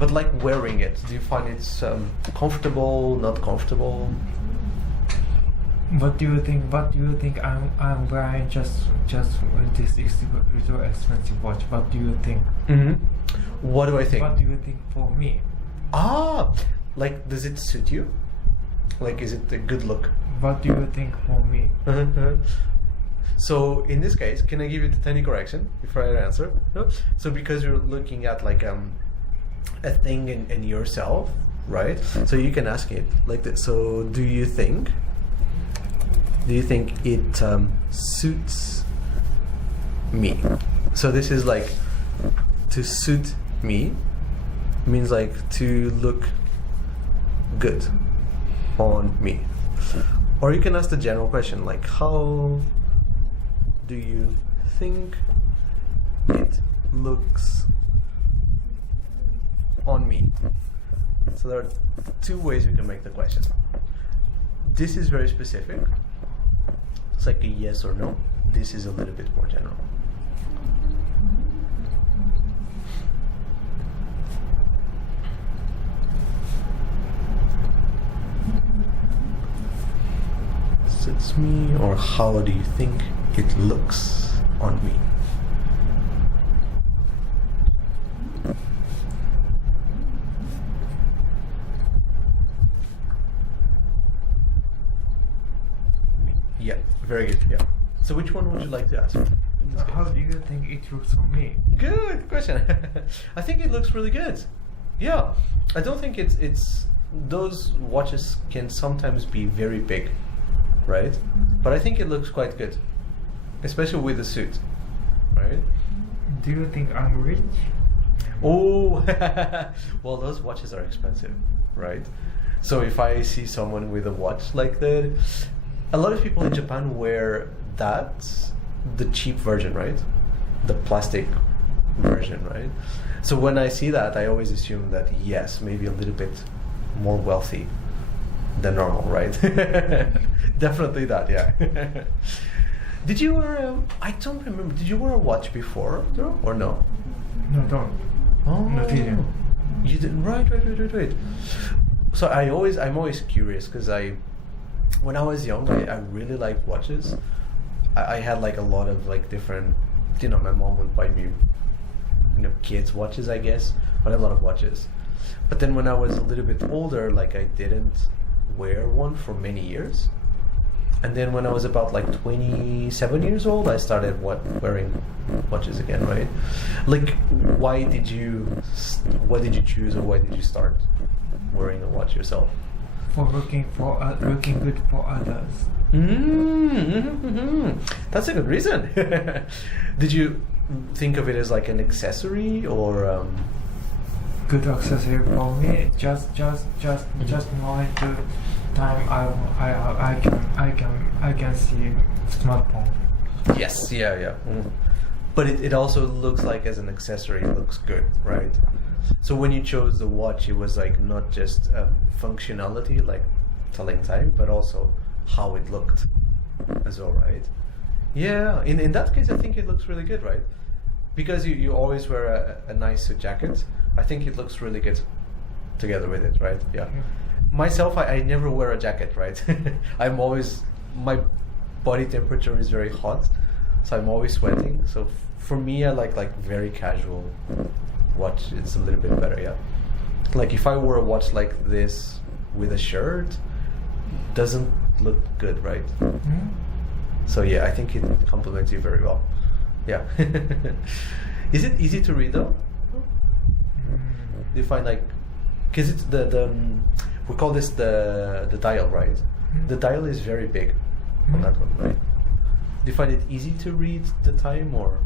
But like wearing it, do you find it's comfortable, not comfortable? What do you think? I'm wearing just this expensive watch. What do you think? What do I think? What do you think for me? Like, does it suit you? Like, is it a good look? What do you think for me? So in this case, can I give you the tiny correction before I answer? No? So because you're looking at like a thing in yourself, right? So you can ask it like this. So do you think it suits me? So this is like, to suit me means like to look good on me. Or you can ask the general question like, how do you think it looks on me? So there are two ways you can make the question. This is very specific. It's like a yes or no. This is a little bit more general. Suits me, or how do you think it looks on me? Yeah, very good. Yeah. So which one would you like to ask? How do you think it looks on me? Good question. I think it looks really good. Yeah, I don't think it's those watches can sometimes be very big, right? But I think it looks quite good, especially with the suit, right? Do you think I'm rich? Oh, well, those watches are expensive, right? So if I see someone with a watch like that, a lot of people in Japan wear that, the cheap version, right? The plastic version, right? So when I see that, I always assume that, yes, maybe a little bit more wealthy than normal, right? Definitely that, yeah. Did you wear I don't remember, did you wear a watch before, or no? No, don't. Oh, No, didn't. You didn't, right. So I'm always curious, because when I was young, I really liked watches. I had like a lot of like different, my mom would buy me, kids watches, I guess, but a lot of watches. But then when I was a little bit older, like I didn't wear one for many years. And then when I was about like 27 years old, I started wearing watches again, right? Like, what did you choose, or why did you start wearing a watch yourself? For looking good for others. That's a good reason. Did you think of it as like an accessory, or Good accessory for me. Just knowing the time I can see smartphone. Yes, yeah. But it also looks like, as an accessory, it looks good, right? So when you chose the watch, it was like not just functionality, like telling time, but also how it looked as well, right? Yeah, in that case, I think it looks really good, right? Because you always wear a nice suit jacket. I think it looks really good together with it, right? Yeah. Myself, I never wear a jacket, right? My body temperature is very hot, so I'm always sweating. So for me, I like very casual watch. It's a little bit better, yeah. Like if I wore a watch like this with a shirt, doesn't look good, right? So yeah, I think it complements you very well. Yeah. Is it easy to read though? Do you find like, because it's the we call this the dial, right? The dial is very big on that one, right? Do you find it easy to read the time, or?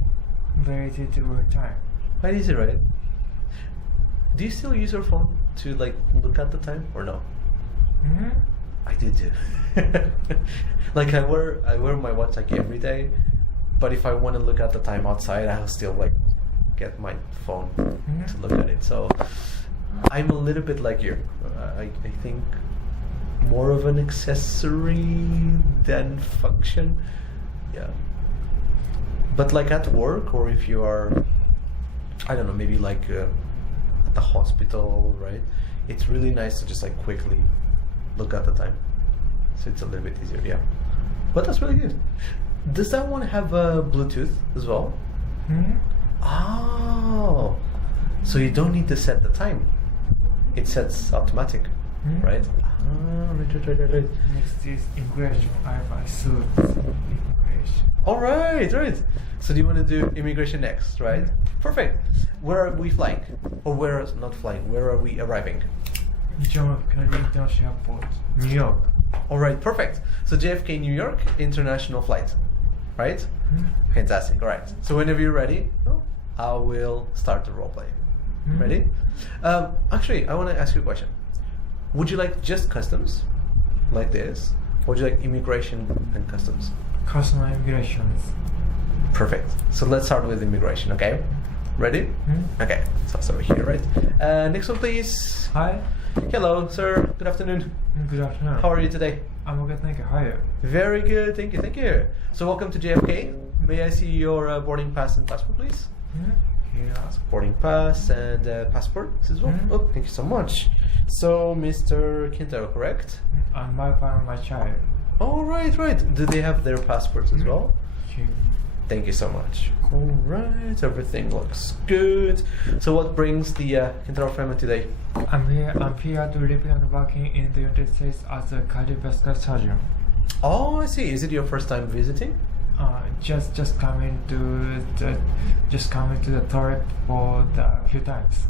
Very easy to read time. Quite easy, right? Do you still use your phone to like look at the time, or no? I do too. Like I wear my watch like every day, but if I want to look at the time outside, I'll still like get my phone to look at it. So I'm a little bit like you. I think more of an accessory than function. Yeah. But like at work, or if you are, I don't know, maybe like at the hospital, right? It's really nice to just like quickly look at the time. So it's a little bit easier, yeah. But that's really good. Does that one have a Bluetooth as well? Oh, so you don't need to set the time. It sets automatic, right? Right. Next is immigration. I have a suit. Immigration. All right. So do you want to do immigration next, right? Perfect. Where are we flying? Or where is not flying? Where are we arriving? John F. Kennedy International Airport, New York. All right, perfect. So JFK New York international flight, right? Fantastic. All right. So whenever you're ready, I will start the role play. Ready? Actually, I want to ask you a question. Would you like just customs, like this, or would you like immigration and customs? Customs and immigrations. Perfect. So let's start with immigration, okay? Ready? Okay, so start here, right? Next one, please. Hi. Hello, sir. Good afternoon. Good afternoon. How are you today? I'm okay, thank you. How are you? Very good, thank you. So welcome to JFK. May I see your boarding pass and passport, please? Here. Boarding pass and passport as well. Oh, thank you so much. So, Mr. Quintero, correct? And my parent, my child. Oh, right. Do they have their passports as well? Here. Thank you so much. All right, everything looks good. So, what brings the Quintero family today? I'm here to live and working in the United States as a cardiovascular surgeon. Oh, I see. Is it your first time visiting? Just coming to the toilet for the few times.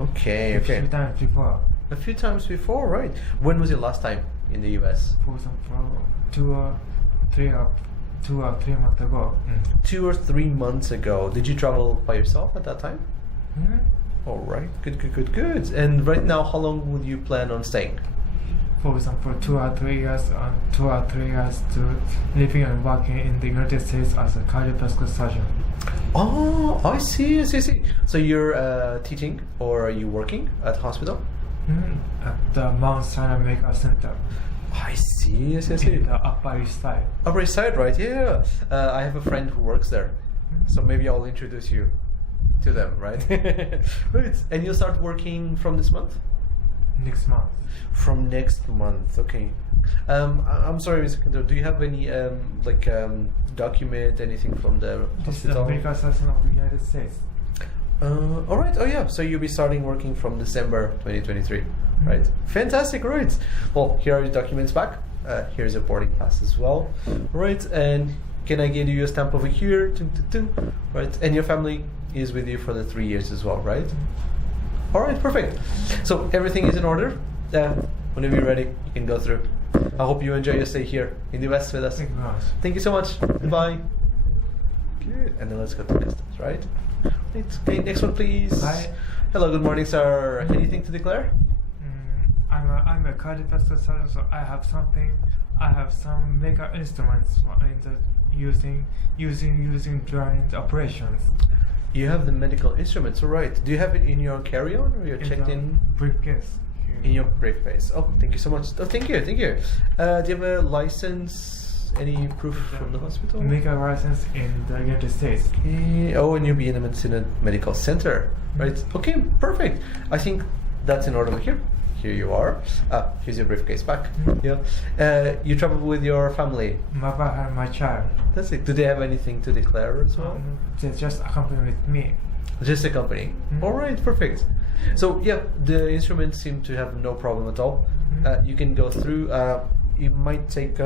Okay. A few times before. A few times before, right? When was your last time in the US? For example, 2 or 3 months ago. 2 or 3 months ago. Did you travel by yourself at that time? All right. Good. And right now, how long would you plan on staying? For example, 2 or 3 years to living and working in the United States as a cardiovascular surgeon. Oh, I see. So you're teaching or are you working at hospital? At the Mount Sinai Medical Center. I see. In the Upper East Side. Upper East Side, right? Yeah. I have a friend who works there. So maybe I'll introduce you to them, right? Right. And you'll start working from this month? Next month. From next month, okay. I'm sorry, Mr. Kendo, do you have any document, anything from the This is the hospital? medical center of the United States. All right. Oh yeah. So you'll be starting working from December 2023, right? Fantastic. Right. Well, here are your documents back. Here's your boarding pass as well, right? And can I get you a stamp over here? Right. And your family is with you for the 3 years as well, right? All right. Perfect. So everything is in order. Whenever you're ready, you can go through. I hope you enjoy your stay here in the US with us. Thank you very much. Thank you so much. Goodbye. Good. And then let's go to customs, right? Okay, next one, please. Hi. Hello, good morning, sir. Anything to declare? I'm a cardiovascular surgeon, so I have some medical instruments using during the operations. You have the medical instruments, all right. Do you have it in your carry-on or you're checked in? Briefcase. In your briefcase. Oh, thank you so much. Oh, thank you. Do you have a license? Any proof from the hospital? Medical license in the United States. Okay. Oh, and you'll be in a medical center, right? Okay, perfect. I think that's in order here. Here you are. Here's your briefcase back. Yeah. You travel with your family. My wife and my child. That's it. Do they have anything to declare as well? They just accompany with me. Just a company. All right, perfect. So yeah, the instruments seem to have no problem at all. You can go through. You might take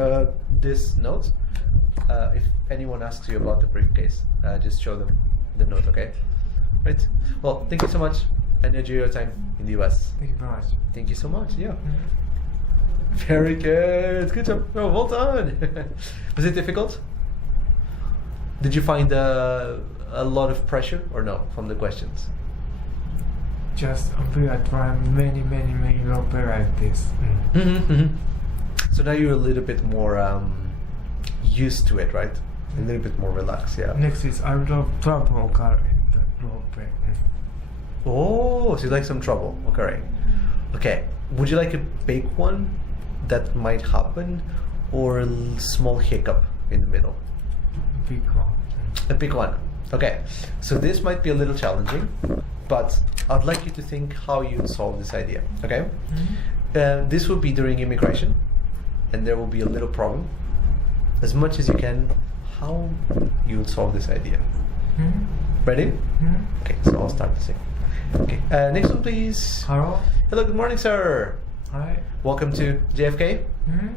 this note. If anyone asks you about the briefcase, just show them the note, okay? Right. Well, thank you so much, and enjoy your time in the US. Thank you very much. Thank you so much. Yeah. Very good. Good job. Oh, well done. Was it difficult? Did you find a lot of pressure or no from the questions? Just we are trying many role play like this. So now you're a little bit more used to it, right? A little bit more relaxed, yeah. Next is a lot of trouble occur in the role play. Oh, so you like some trouble occurring. Okay. Would you like a big one that might happen or a small hiccup in the middle? Big one. A big one. Okay. So this might be a little challenging. but I'd like you to think how you'd solve this idea, okay? This will be during immigration, and there will be a little problem. As much as you can, how you would solve this idea. Ready? Okay, so I'll start the same. Okay, next one please. Hello. Hello, good morning, sir. Hi. Welcome to JFK.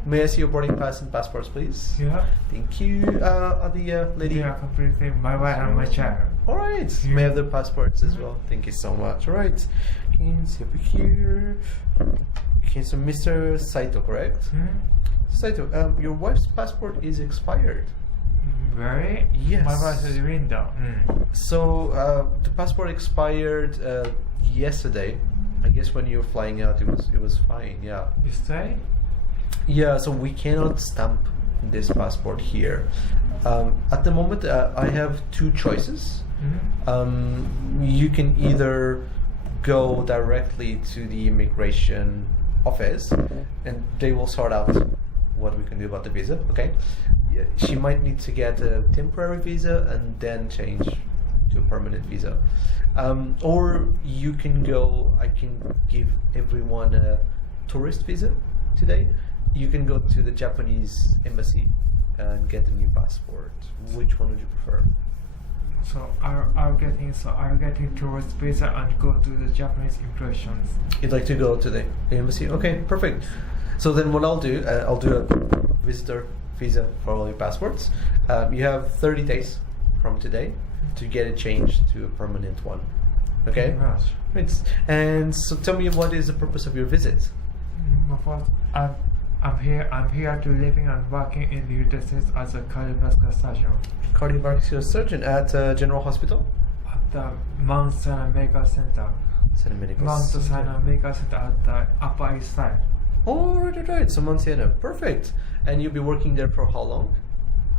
May I see your boarding pass and passports, please? Yeah. Thank you. The lady. Yeah, completely. My wife and my child. All right. May I have the passports as well? Thank you so much. All right. Okay, see over here. Okay, so Mr. Saito, correct? Saito, your wife's passport is expired. Very? Yes. My wife is Linda. So the passport expired yesterday. I guess when you were flying out, it was fine. Yeah. You say? Yeah. So we cannot stamp this passport here. At the moment, I have two choices. You can either go directly to the immigration office, and they will sort out what we can do about the visa. Okay. Yeah, she might need to get a temporary visa and then change to a permanent visa. Or you can go, I can give everyone a tourist visa today. You can go to the Japanese embassy and get a new passport. Which one would you prefer? So I'm getting tourist visa and go to the Japanese impressions. You'd like to go to the embassy? Okay, perfect. So then what I'll do a visitor visa for all your passports. You have 30 days from today to get it changed to a permanent one. Okay? Right. And so tell me, what is the purpose of your visit? I'm here to living and working in the United States as a cardiovascular surgeon. Cardiovascular surgeon at General Hospital? At the Mount Sinai Medical Center. Mount Sinai Medical Center at the Upper East Side. Oh, right. So Mount Sinai. Perfect. And you'll be working there for how long?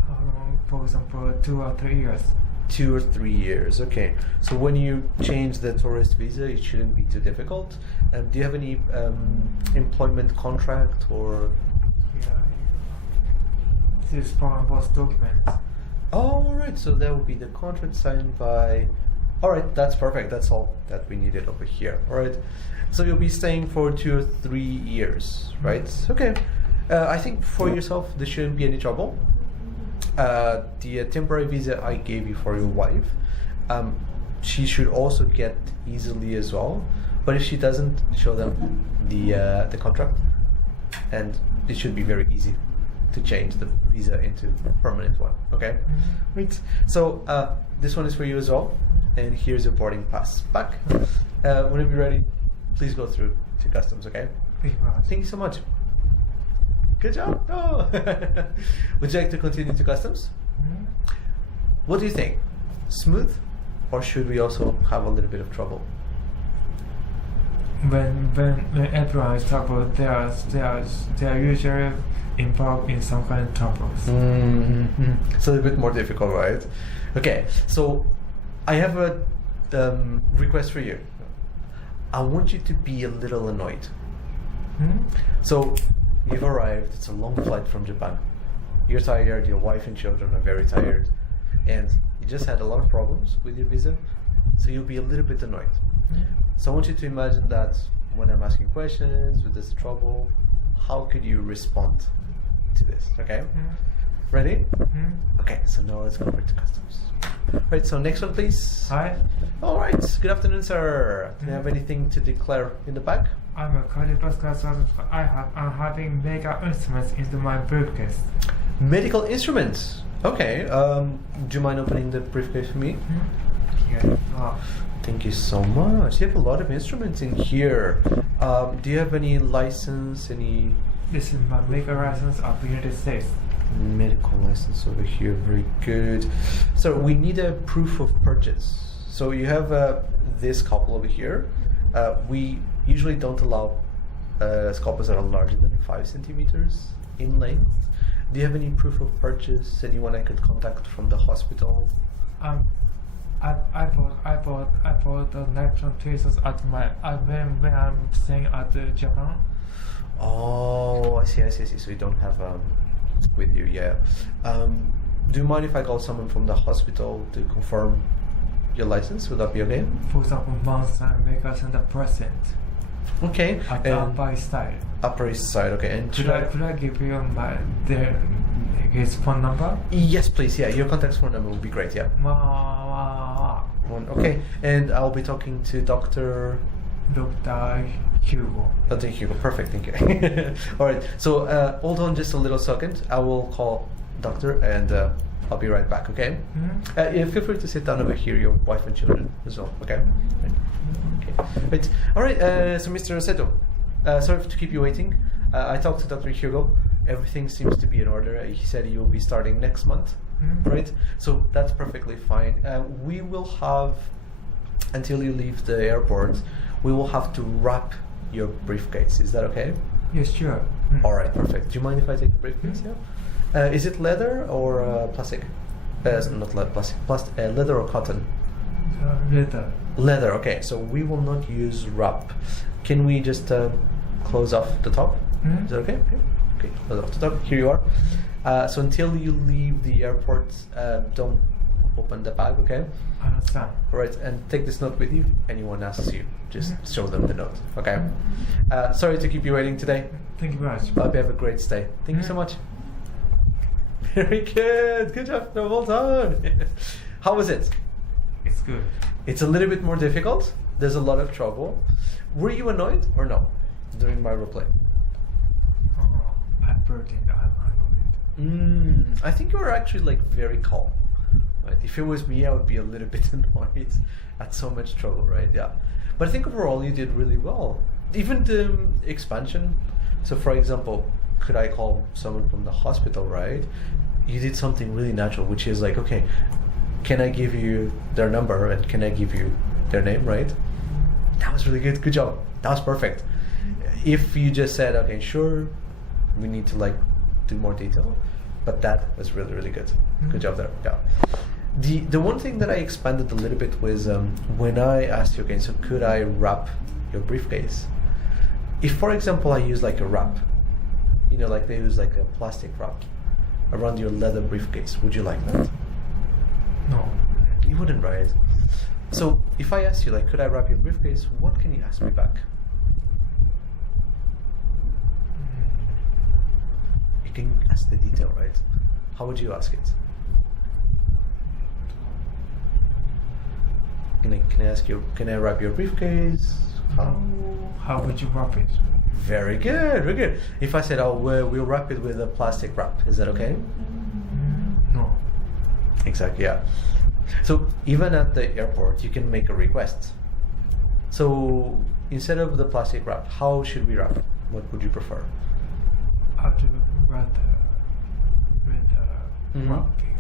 How long? For example, 2 or 3 years. 2 or 3 years. Okay. So when you change the tourist visa, it shouldn't be too difficult. Do you have any employment contract or? Yeah. This is from both documents. Oh, all right. So that would be the contract signed by. All right. That's perfect. That's all that we needed over here. All right. So you'll be staying for 2 or 3 years, right? Okay. I think for yourself, there shouldn't be any trouble. The temporary visa I gave you for your wife, she should also get easily as well. But if she doesn't, show them the contract, and it should be very easy to change the visa into a permanent one. Okay, right. So this one is for you as well, and here's your boarding pass back. Whenever you're ready, please go through to customs. Okay. Thank you so much. Good job. Oh. Would you like to continue to customs? What do you think? Smooth, or should we also have a little bit of trouble? When everyone is trouble, they are usually involved in some kind of troubles. It's a little bit more difficult, right? Okay, so I have a request for you. I want you to be a little annoyed. So you've arrived. It's a long flight from Japan. You're tired. Your wife and children are very tired, and you just had a lot of problems with your visa. So you'll be a little bit annoyed. So I want you to imagine that when I'm asking questions with this trouble, how could you respond to this? Okay. Ready? Okay. So now let's go over to customs. Right. So next one, please. Hi. All right. Good afternoon, sir. Do you have anything to declare in the back? I'm a cardiovascular surgeon. I'm having medical instruments into my briefcase. Medical instruments. Okay. Do you mind opening the briefcase for me? Yeah. Thank you so much. You have a lot of instruments in here. Do you have any license? Any? This is my medical license of the United States. Medical license over here. Very good. So we need a proof of purchase. So you have this scalpel over here. We usually don't allow scalpels that are larger than 5 centimeters in length. Do you have any proof of purchase? Anyone I could contact from the hospital? I bought the electron tweezers at my when I'm staying at Japan. Oh, I see. So you don't have with you, yeah. Do you mind if I call someone from the hospital to confirm your license? Would that be okay? For example, Mount America Center present Okay. at the Upper East Side. Upper East Side. Okay. And Could I give you his phone number? Yes, please. Yeah, your contact phone number would be great. Yeah. Okay. And I'll be talking to Dr. Hugo. Dr. Hugo. Perfect. Thank you. All right. So hold on just a little second. I will call doctor and I'll be right back. Okay. Yeah, feel free to sit down over here. Your wife and children as well. Okay. Okay. Right. All right. So Mr. Seto, sorry to keep you waiting. I talked to Dr. Hugo. Everything seems to be in order. He said you'll be starting next month. Right. So that's perfectly fine. We will have until you leave the airport. We will have to wrap your briefcase. Is that okay? Yes, sure. All right, perfect. Do you mind if I take the briefcase? Yeah. Is it leather or plastic? Not plastic. Leather or cotton? Leather. Leather. Okay. So we will not use wrap. Can we just close off the top? Is that okay? Okay. Close off the top. Here you are. So until you leave the airport, don't open the bag. Okay. I understand. All right, and take this note with you. Anyone asks you, just show them the note. Okay. Sorry to keep you waiting today. Thank you very much. Hope you have a great stay. Thank you so much. Very good. Good job. Well done. How was it? It's good. It's a little bit more difficult. There's a lot of trouble. Were you annoyed or no during my roleplay? I think I'm annoyed. I think you were actually like very calm. Right? If it was me, I would be a little bit annoyed at so much trouble, right? Yeah. But I think overall you did really well. Even the expansion. So for example, could I call someone from the hospital, right? You did something really natural, which is like, okay, can I give you their number and can I give you their name, right? That was really good. Good job. That was perfect. If you just said, okay, sure, we need to like do more detail, but that was really, really good. Good job there. Yeah. The one thing that I expanded a little bit was when I asked you, okay, so could I wrap your briefcase? If, for example, I use like a wrap, you know, like they use like a plastic wrap around your leather briefcase, would you like that? No. You wouldn't, right? So if I ask you, like, could I wrap your briefcase, what can you ask me back? You can ask the detail, right? How would you ask it? Can I ask you, can I wrap your briefcase? How would you wrap it? Very good, very good. If I said, oh, we'll wrap it with a plastic wrap, is that okay? No. Exactly, yeah. So even at the airport, you can make a request. So instead of the plastic wrap, how should we wrap it? What would you prefer? I'd rather wrapping.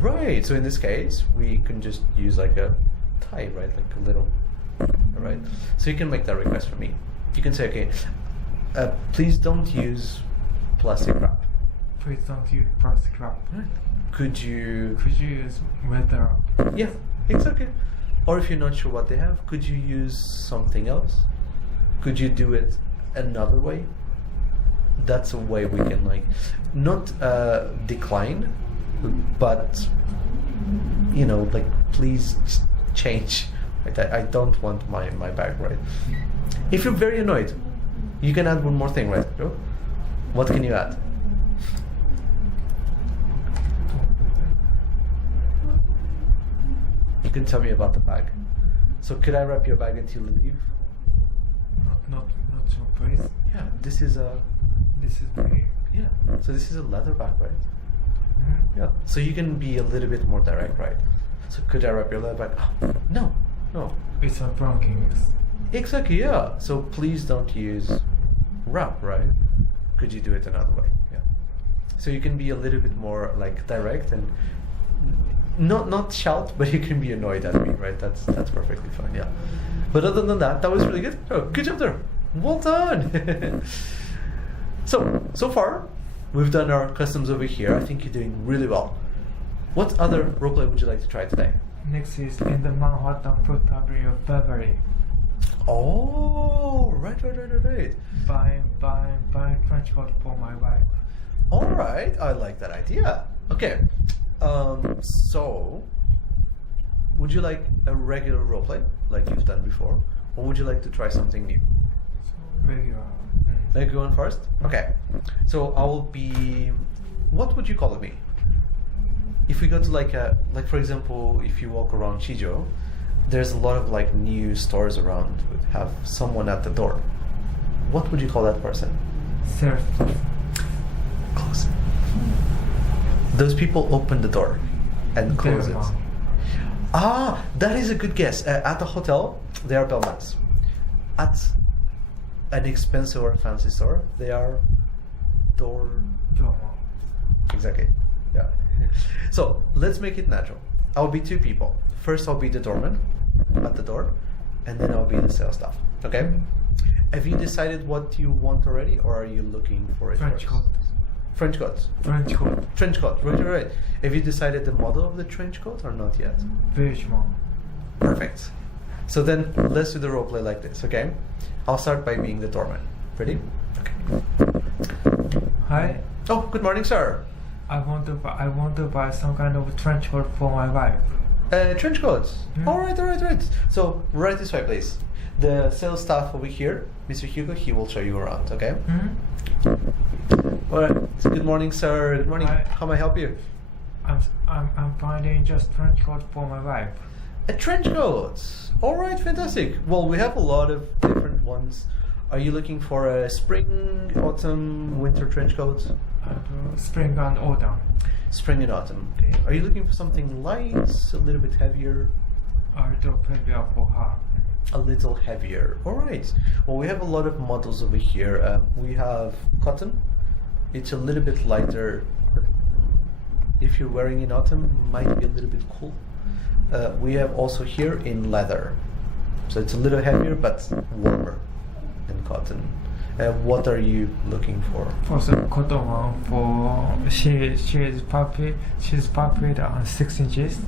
Right. So in this case, we can just use like a tie, right? Like a little, right? So you can make that request for me. You can say, okay, please don't use plastic wrap. Please don't use plastic wrap. Right. Could you use leather wrap? Yeah, exactly. Or if you're not sure what they have, could you use something else? Could you do it another way? That's a way we can like not decline, but you know, like please change. Right? I don't want my bag, right? If you're very annoyed, you can add one more thing, right? What can you add? You can tell me about the bag. So could I wrap your bag until you leave? Not your place. Yeah, this is me. Yeah, so this is a leather bag, right? Yeah, so you can be a little bit more direct, right? So could I wrap your leather bag? Oh, no. It's a belongings. Exactly, yeah. So please don't use wrap, right? Could you do it another way? Yeah. So you can be a little bit more like direct and not shout, but you can be annoyed at me, right? That's perfectly fine, yeah. But other than that was really good. Oh, good job there. Well done. So far, we've done our customs over here. I think you're doing really well. What other roleplay would you like to try today? Next is in the Manhattan Food Library of Beverly. Oh, right. Buying French food for my wife. All right, I like that idea. Okay, so would you like a regular roleplay like you've done before, or would you like to try something new? Regular. Like you going first? Okay. So I will be. What would you call me? If we go to like for example, if you walk around Shijo, there's a lot of like new stores around with have someone at the door. What would you call that person? Self. Close. Those people open the door and close it. Ah, that is a good guess. At the hotel, they are bellmans. At an expensive or fancy store, they are doorman. Exactly. Yeah. So let's make it natural. I'll be two people. First, I'll be the doorman at the door, and then I'll be the sales staff. Okay. Have you decided what you want already, or are you looking for it? French first? coat. French coat. French coat. Trench coat. Right. Have you decided the model of the trench coat or not yet? Beige one. Perfect. So then let's do the role play like this. Okay. I'll start by being the doorman. Ready? Okay. Hi. Oh, good morning, sir. I want to buy some kind of trench coat for my wife. Trench coats. All right. So right this way, please. The sales staff over here, Mr. Hugo, he will show you around. Okay. All right. So good morning, sir. Good morning. Hi. How may I help you? I'm finding just trench coat for my wife. A trench coat. All right, fantastic. Well, we have a lot of different ones. Are you looking for a spring, autumn, winter trench coat? Spring and autumn. Spring and autumn. Okay. Are you looking for something light, a little bit heavier? A little heavier for her. A little heavier. All right. Well, we have a lot of models over here. We have cotton. It's a little bit lighter. If you're wearing in autumn, might be a little bit cool. We have also here in leather. So it's a little heavier but warmer than cotton. What are you looking for? For the cotton one, for she's puppy on 6 inches.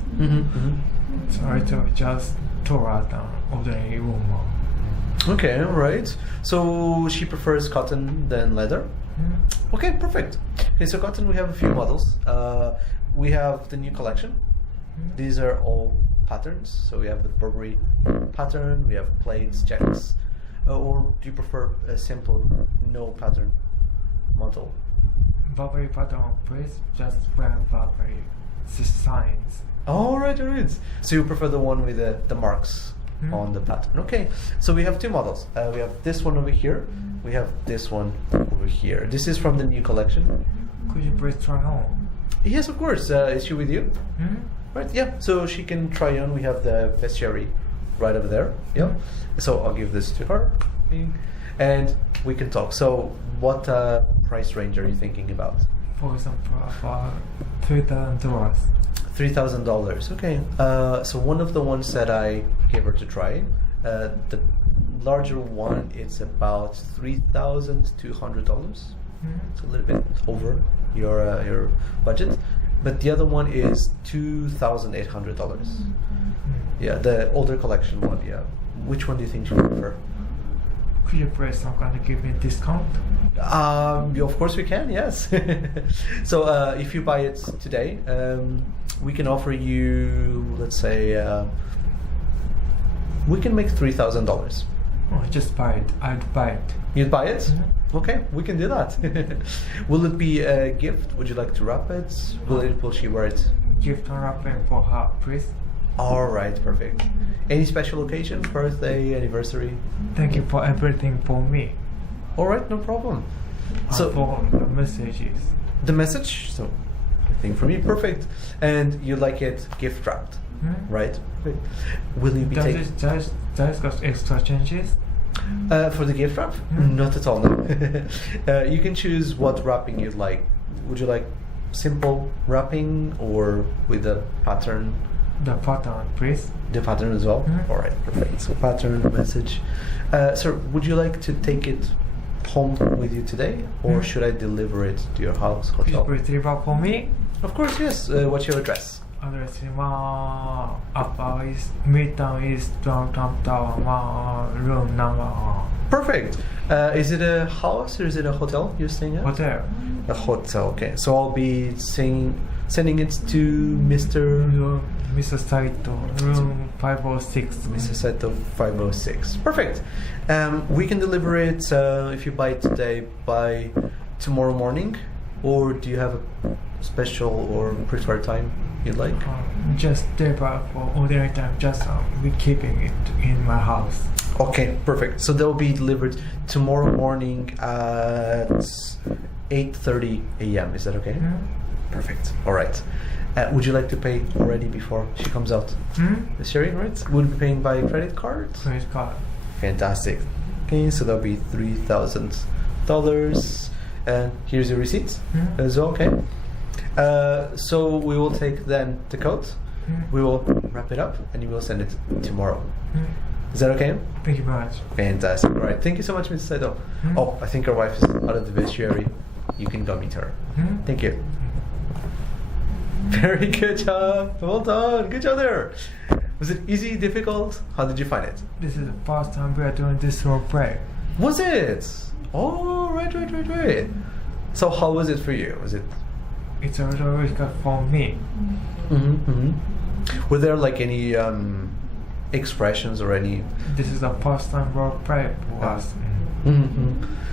So it's just taller than ordinary woman. Okay, all right. So she prefers cotton than leather? Okay, perfect. Okay, so cotton, we have a few models. We have the new collection. These are all patterns. So we have the Burberry pattern, we have plates, checks. Or do you prefer a simple no pattern model? Burberry pattern, please. Just wear Burberry signs. All right. So you prefer the one with the marks on the pattern. Okay. So we have two models. We have this one over here. We have this one over here. This is from the new collection. Could you please try on? Yes, of course. Is she with you? Right. Yeah. So she can try on. We have the vestiary right over there. Yeah. So I'll give this to her, and we can talk. So what price range are you thinking about? For example, for $3,000. $3,000. Okay. So one of the ones that I gave her to try, the larger one, it's about $3,200. It's a little bit over your budget, but the other one is $2,800. Yeah, the older collection one. Yeah. Which one do you think you prefer? Could you please some kind of give me a discount? Of course we can. Yes. So if you buy it today, we can offer you, let's say, we can make $3,000. Oh, just buy it. I'd buy it. You'd buy it? Okay, we can do that. Will it be a gift? Would you like to wrap it? Will she wear it? Gift wrapping for her, please. All right, perfect. Any special occasion? Birthday, anniversary? Thank you for everything for me. All right, no problem. So for the messages. The message? So, everything for me, perfect. And you like it gift wrapped, right? Will you be taking? Does cost extra changes? For the gift wrap? Not at all, no. You can choose what wrapping you'd like. Would you like simple wrapping or with a pattern? The pattern, please. The pattern as well? All right, perfect. So pattern, message. Sir, would you like to take it home with you today, or should I deliver it to your house, hotel? Could you please deliver for me? Of course, yes. What's your address? Address is upper is midtown is downtown tower room number. Perfect. Is it a house or is it a hotel you're staying at? Hotel. A hotel. Okay. So I'll be staying sending it to Mr. Saito, room 506. Mr. Saito 506. Perfect. We can deliver it if you buy it today by tomorrow morning, or do you have a special or preferred time you'd like? Just deliver for ordinary time. Just we keeping it in my house. Okay, perfect. So they'll be delivered tomorrow morning at 8:30 a.m. Is that okay? Yeah. Perfect. All right. Would you like to pay already before she comes out? Is Sherry, right? Would you be paying by credit card? Credit card. Fantastic. Okay, so that'll be $3,000. And here's your receipt as well, okay? So we will take then the code, we will wrap it up, and you will send it tomorrow. Is that okay? Thank you very much. Fantastic. All right. Thank you so much, Mrs. Saito. Oh, I think our wife is out of the vestiary. You can go meet her. Thank you. Very good job. Well done. Good job there. Was it easy, difficult? How did you find it? This is the first time we are doing this role play. Was it? Oh, right. So how was it for you? Was it? It's a little difficult for me. Were there like any expressions or any? This is the first time role play for us.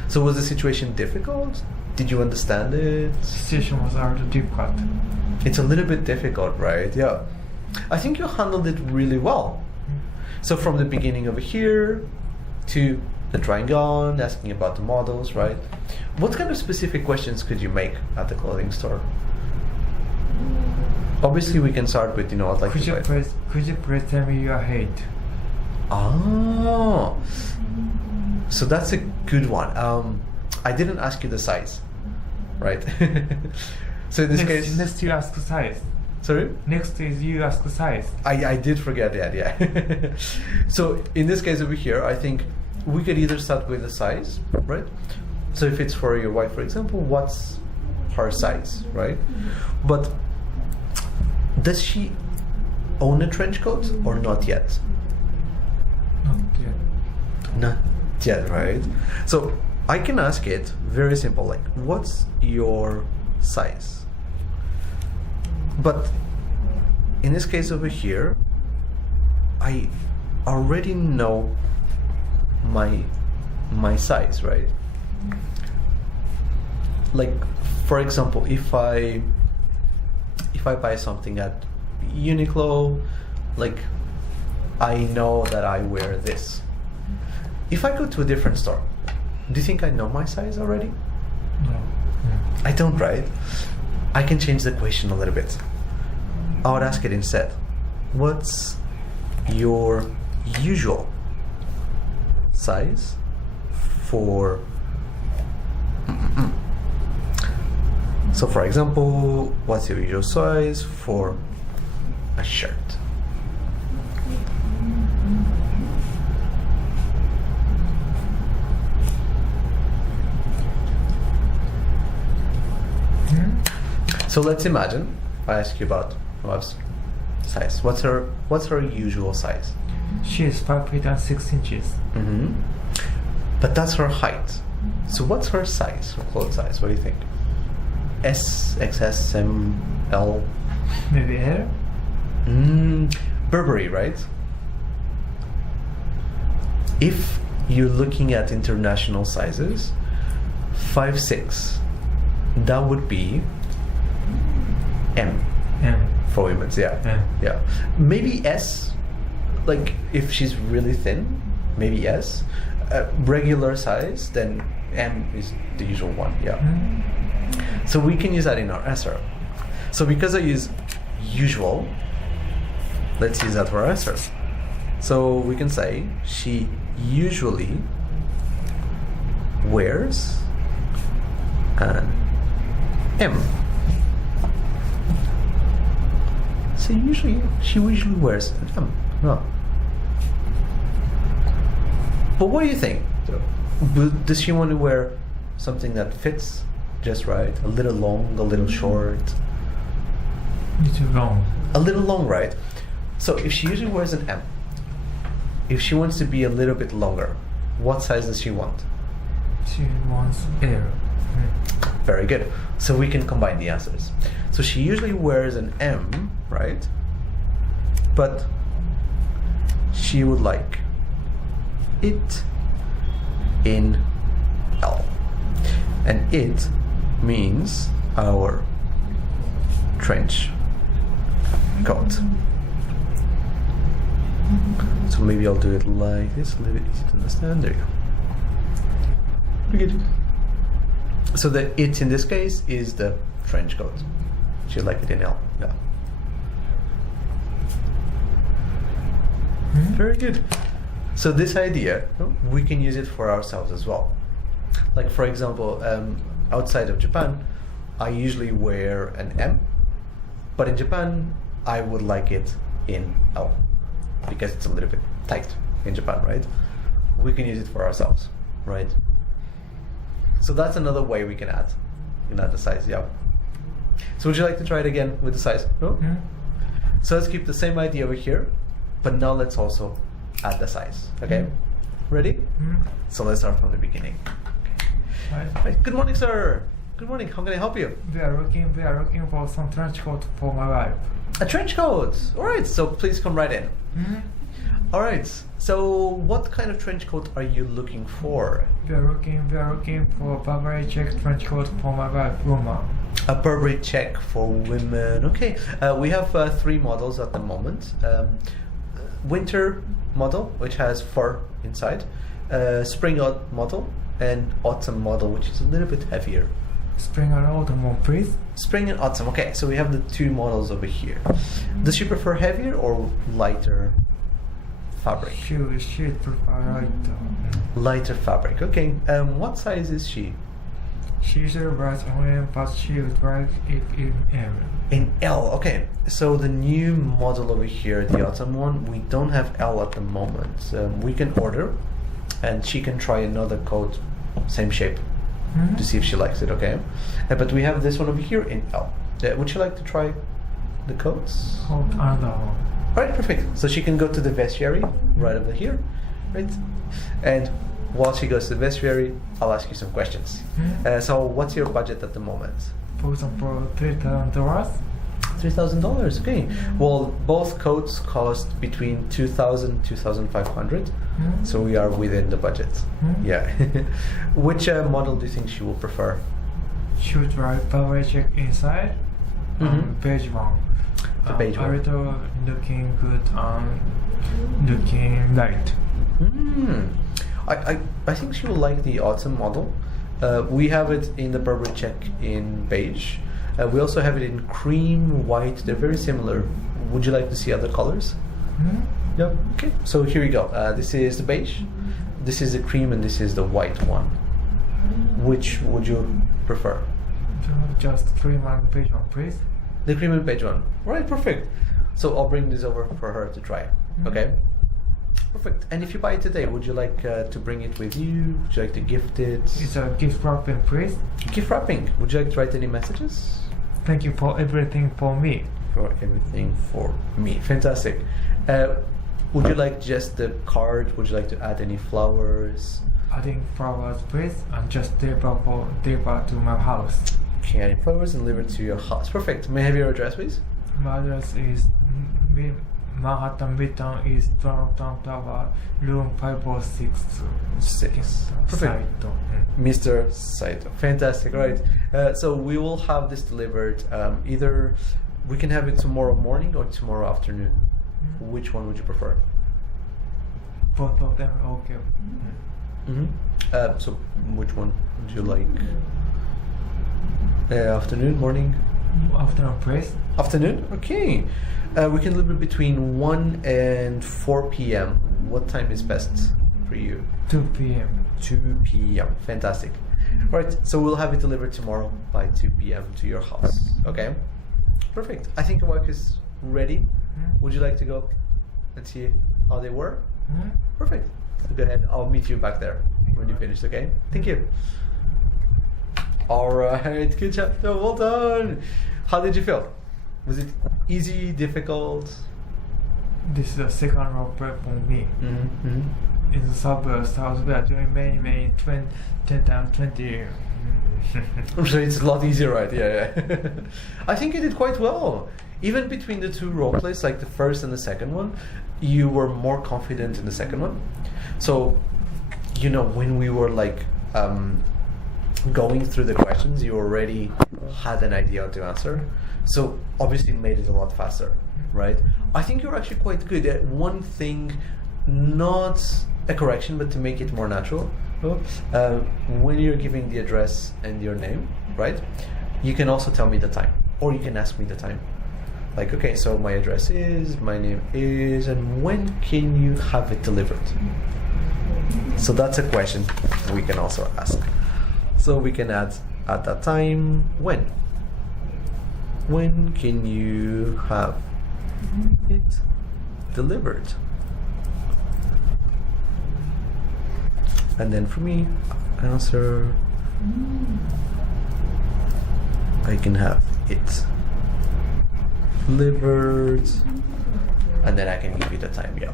So was the situation difficult? Did you understand it? The situation was a little difficult. It's a little bit difficult, right? Yeah. I think you handled it really well. So from the beginning over here to the trying on, asking about the models, right? What kind of specific questions could you make at the clothing store? Obviously, we can start with, I'd like could you please tell me your height? Oh, so that's a good one. I didn't ask you the size, right? So in this case, next you ask the size. Sorry? Next is you ask the size. I did forget that, yeah. So in this case over here, I think we could either start with the size, right? So if it's for your wife, for example, what's her size, right? But does she own a trench coat or not yet? Not yet. Not yet, right? So I can ask it very simple, like, what's your size? But in this case over here, I already know my size, right? Like, for example, if I buy something at Uniqlo, like, I know that I wear this. If I go to a different store, do you think I know my size already? No. I don't, right? I can change the question a little bit. I would ask it instead, what's your usual size for... So for example, what's your usual size for a shirt? So let's imagine I ask you about wife's size. What's her usual size? She is 5 feet and 6 inches. But that's her height. So what's her size, her clothes size? What do you think? S, XS, M, L? Maybe L? Burberry, right? If you're looking at international sizes, 5'6", that would be M. For women's, yeah. Maybe S, like if she's really thin, maybe S. Regular size, then M is the usual one, yeah. So we can use that in our answer. So because I use usual, let's use that for our answer. So we can say she usually wears an M. So she usually wears an M. No. But what do you think? Does she want to wear something that fits just right? A little long, a little short? Little long. A little long, right? So if she usually wears an M, if she wants to be a little bit longer, what size does she want? She wants L. Very good. So we can combine the answers. So she usually wears an M, right? But she would like it in L. And it means our trench coat. So maybe I'll do it like this, a little bit easy to understand. There you go. Very good. So the it in this case is the trench coat. She like it in L. Yeah. Very good. So this idea, we can use it for ourselves as well. Like for example, outside of Japan, I usually wear an M, but in Japan, I would like it in L because it's a little bit tight in Japan, right? We can use it for ourselves, right? So that's another way we can add. You can add the size, yeah. So would you like to try it again with the size? No? So let's keep the same idea over here, but now let's also add the size, okay? Ready? So let's start from the beginning. Okay. Right. Good morning, sir. Good morning. How can I help you? We are looking for some trench coat for my wife. A trench coat. All right. So please come right in. All right. So what kind of trench coat are you looking for? We are looking for a Burberry check trench coat for my wife, woman. A Burberry check for women. Okay. We have 3 models at the moment. Winter model, which has fur inside. Spring model and autumn model, which is a little bit heavier. Spring and autumn, please. Spring and autumn. Okay, so we have the 2 models over here. Does she prefer heavier or lighter fabric? She prefer lighter. Lighter fabric. Okay. What size is she? She usually wears M, but she would like it in M. In L. Okay. So the new model over here, the autumn one, we don't have L at the moment. We can order, and she can try another coat, same shape, to see if she likes it. Okay. But we have this one over here in L. Would you like to try the coats? Coat another one. All right, perfect. So she can go to the vestiary right over here, right? And while she goes to the vestiary, I'll ask you some questions. So what's your budget at the moment? For example, $3,000. $3,000. Okay. Well, both coats cost between $2,000 and $2,500. So we are within the budget. Yeah. Which model do you think she will prefer? She would like Burberry check inside. Beige one. The beige one. A little looking good and looking light. I think she will like the autumn model. We have it in the Burberry check in beige. We also have it in cream, white. They're very similar. Would you like to see other colors? Yeah. Okay. So here we go. This is the beige. This is the cream, and this is the white one. Which would you prefer? Just cream and beige one, please. The cream and beige one. All right, perfect. So I'll bring this over for her to try. Okay. Perfect. And if you buy it today, would you like to bring it with you? Would you like to gift it? It's a gift wrapping, please. Gift wrapping. Would you like to write any messages? Thank you for everything for me. For everything for me. Fantastic. Would you like just the card? Would you like to add any flowers? Adding flowers, please, and just deliver to my house. Okay, adding flowers and deliver to your house. Perfect. May I have your address, please? My address is Manhattan Midtown East Downtown Tower, room 506. Perfect. Mr. Saito. Fantastic. Right. So we will have this delivered. Either we can have it tomorrow morning or tomorrow afternoon. Which one would you prefer? Both of them, okay. So which one would you like? Afternoon, morning? Afternoon, please. Afternoon? Okay. We can deliver between 1 and 4 p.m. What time is best for you? 2 p.m. 2 p.m. Fantastic. Right, so we'll have it delivered tomorrow by 2 p.m. to your house. Okay? Perfect. I think your wife is ready. Would you like to go and see how they were? Perfect. So go ahead. I'll meet you back there when you finish, okay? Thank you. Alright, good job. Well done. How did you feel? Was it easy, difficult? This is the second row prep for me. In the suburbs, we are doing many 10 times 20 So it's a lot easier, right? Yeah. I think you did quite well. Even between the two role plays, like the first and the second one, you were more confident in the second one. So, when we were like going through the questions, you already had an idea to answer. So obviously made it a lot faster, right? I think you're actually quite good at one thing, not a correction, but to make it more natural. When you're giving the address and your name, right? You can also tell me the time, or you can ask me the time. Like, okay, so my address is, my name is, and when can you have it delivered? So that's a question we can also ask. So we can add at that time, when? When can you have it delivered? And then for me, answer, I can have it delivered, and then I can give you the time, yeah.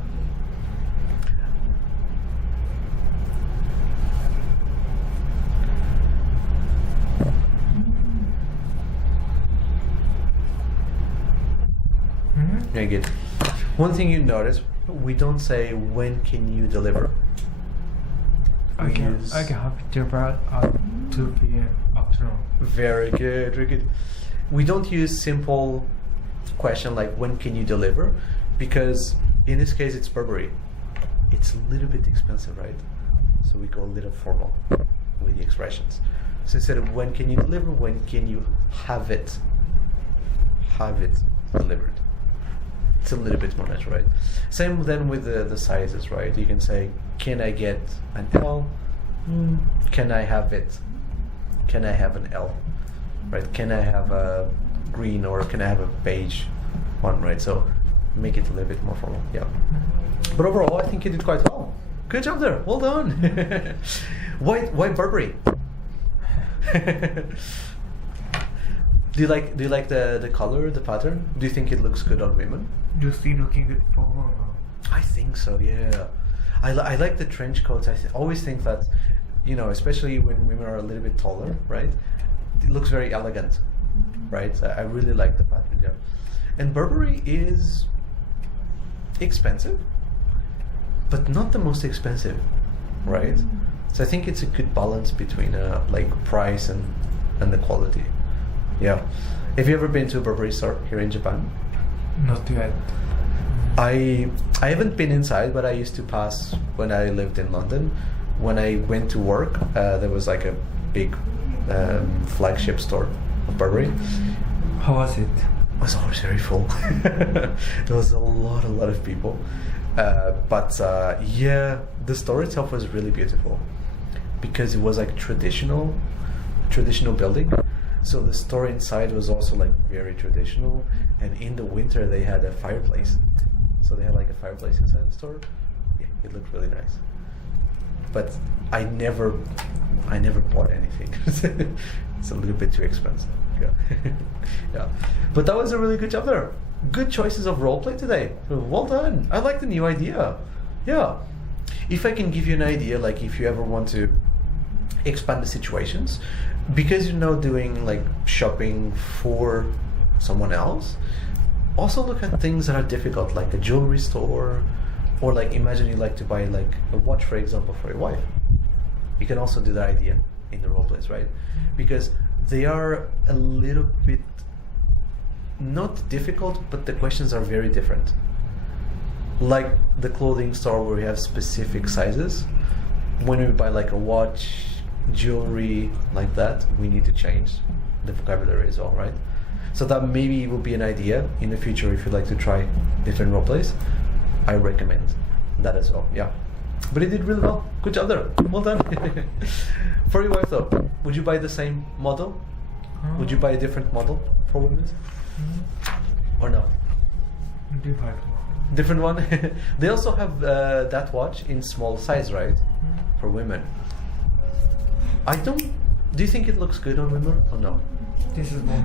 Very good. One thing you notice, we don't say when can you deliver. I can have it delivered at 2 p.m. afternoon. Very good, very good. We don't use simple question like when can you deliver, because in this case it's Burberry. It's a little bit expensive, right? So we go a little formal with the expressions. So instead of when can you deliver, when can you have it delivered? It's a little bit more natural, right? Same then with the sizes, right? You can say, can I get an L? Can I have it? Can I have an L? Right? Can I have a green, or can I have a beige one, right? So make it a little bit more formal, yeah. But overall, I think you did quite well. Good job there. Well done. Why Burberry? Do you like the color, the pattern? Do you think it looks good on women? Do you see looking good for women? I think so, yeah. I like the trench coats. I always think that, especially when women are a little bit taller, right? It looks very elegant, right? I really like the pattern, yeah. And Burberry is expensive, but not the most expensive, right? So I think it's a good balance between like price and the quality. Yeah. Have you ever been to a Burberry store here in Japan? Not yet. I haven't been inside, but I used to pass when I lived in London. When I went to work, there was like a big flagship store of Burberry. How was it? It was always very full. There was a lot of people. But yeah, the store itself was really beautiful because it was like traditional building. So the store inside was also like very traditional, and in the winter they had a fireplace. So they had like a fireplace inside the store. Yeah, it looked really nice. But I never bought anything. It's a little bit too expensive. Yeah. Yeah. But that was a really good job there. Good choices of roleplay today. Well done. I like the new idea. Yeah. If I can give you an idea, like if you ever want to expand the situations, because you're now doing like shopping for someone else, also look at things that are difficult, like a jewelry store, or like imagine you like to buy like a watch, for example, for your wife. You can also do that idea in the role plays, right? Because they are a little bit not difficult, but the questions are very different. Like the clothing store where we have specific sizes, when we buy like a watch, jewelry like that, we need to change the vocabulary as well, right? So that maybe will be an idea in the future if you'd like to try different role plays. I recommend that as well. Yeah, but it did really well. Good job there. Well done. For your wife though, would you buy the same model? Would you buy a different model for women? Or no? Different one. They also have that watch in small size, right? For women. Do you think it looks good on women or no? This is more